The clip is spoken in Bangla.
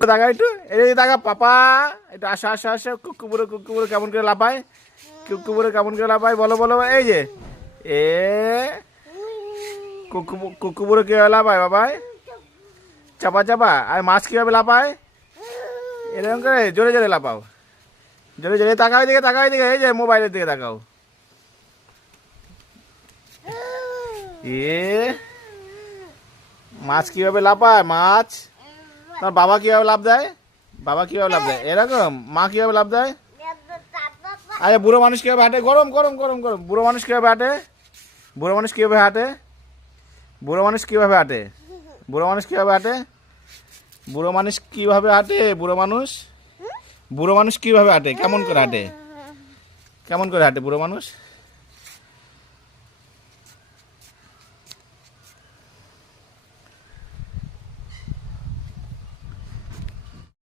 দেখা একটু এই দেখা পাপা একটু আসা আসা আসা কুকুরে কেমন করে লাফায় কুকুরে কেমন করে লাফায় বলো বলো এই যে এ কুকুরে কিভাবে লাফায় বাবাই চাপা চাপা আর মাছ কিভাবে লাফায় এরকম করে জোরে জোরে লাফাও জোরে জোরে তাকাও দিকে এই যে মোবাইলের দিকে তাকাও এ মাছ কিভাবে লাফায় মাছ তোমার বাবা কিভাবে লাফ দেয় এরকম মা কিভাবে লাফ দেয় আরে বুড়ো মানুষ কিভাবে হাঁটে গরম বুড়ো মানুষ কিভাবে হাঁটে বুড়ো মানুষ কিভাবে হাঁটে বুড়ো মানুষ কিভাবে হাঁটে বুড়ো মানুষ কিভাবে হাঁটে বুড়ো মানুষ কিভাবে হাঁটে বুড়ো মানুষ কিভাবে হাঁটে কেমন করে হাঁটে বুড়ো মানুষ